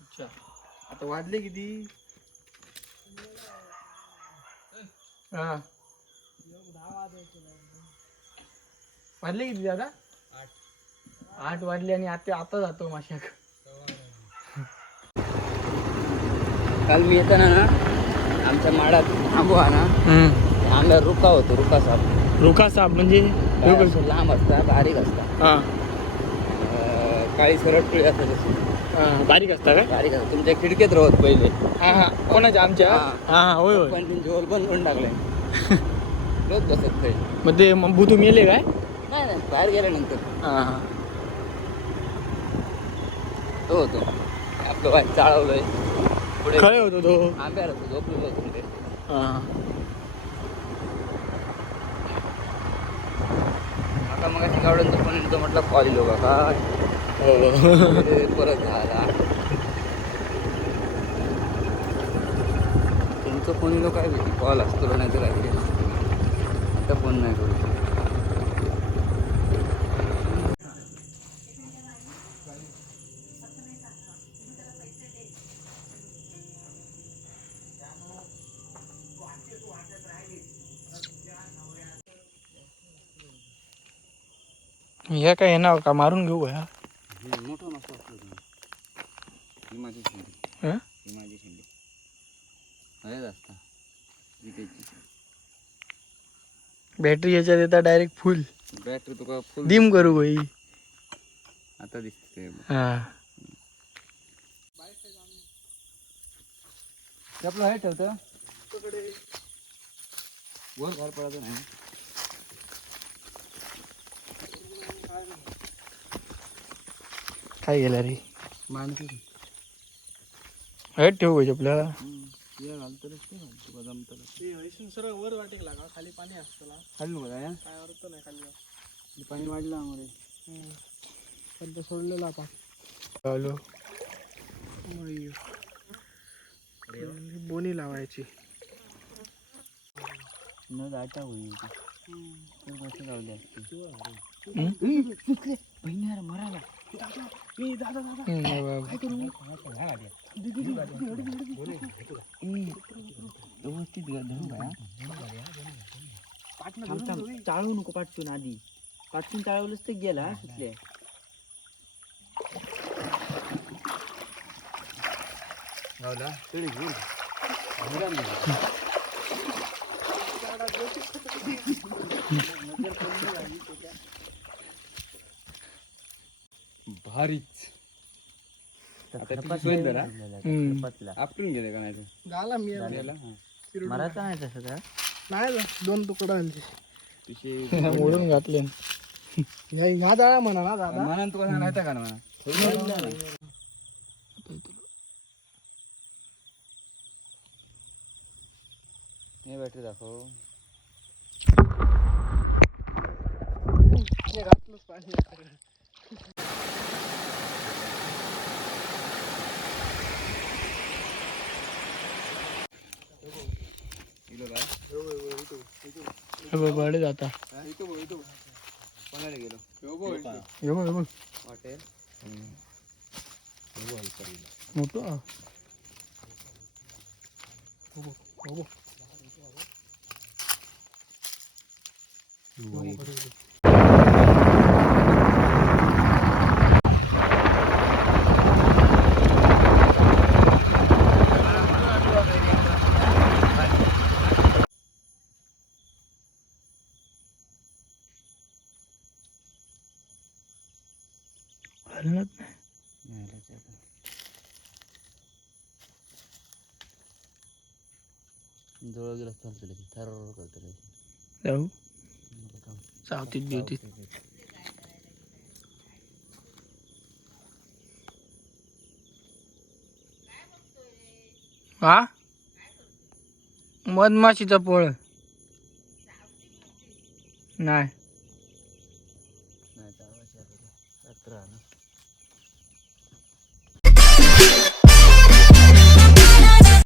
अच्छा आता वाजले किती? हा वाजले किती दादा? 8 वाजले आणि आता जातो माशाक. काल मी येताना ना आमच्या माडात आंबो ना आंब्या रुका होतो. रुका साप म्हणजे लांब असता, बारीक असता. हा काळी सरळ पिळी असतात तशी. बारीक असता काय? बारीक असतात. तुमच्या खिडकीत राहत पहिले. हा हा कोणाच्या? आमच्या? हा होय होय. पण झोल बंद करून टाकलाय. रोज बसत काही. मग ते भूतू मेले काय? नाही बाहेर गेल्यानंतर. हा हा तो होतो आपलं वाईट चाळवलंय पुढे. खळे होतो तो आंब्याला होतो, झोपलेलो होतो ते. आता मग अशी गावड्यांचं पण येतो म्हटलं कॉल येलो का काय परत झाला. तुमचं फोन येलो काय भेटी कॉल असतो नाही तर काय. आता फोन नाही करू. हे काय येणार का? मारून घेऊ का? मोठं मस्त असतो ही माझी शेंडी. ही माझी शेंडी अरेच असता विकायची. बॅटरी याच्यात येतात डायरेक्ट फुल. बॅटरी तुका फुल डिम करू भाई. आता दिसते. हा आपलं हे ठेवतं वर घर पडायचं नाही. काय गेला रे? माणसं हेट ठेवू पाहिजे आपल्याला. घालतलंच ते घालतो का जमतं सरळ वर वाटेल लागा. खाली पाणी असतं खाली नको काय अर्थ नाही खाली. पाणी वाढलं आम्हाला. पण सोडलेला आता. हॅलो बोनी लावायची. न जाता होईल कसं लावली असते. बहिणी मरायला व्यवस्थित चाळू नको पाठवून आधी. पाठवून चाळवलंच तर गेला सुटले. भारीच आपटून गेले का नाही? झाला मी मरायचा नाही तसं का? नाही 2 तुकडा मोडून घातले. माझा म्हणा ना दादा. म्हणा तुला सांगायचं का ना हे बॅटरी दाखव. घातलंच पाणी. बडे जाता कोणाला गेलो हॉटेल मोठं. जवळ गेला चालतं थर करतो. जाऊ चावतीत बिवतीत. हा मधमाशीचा पोळ नाही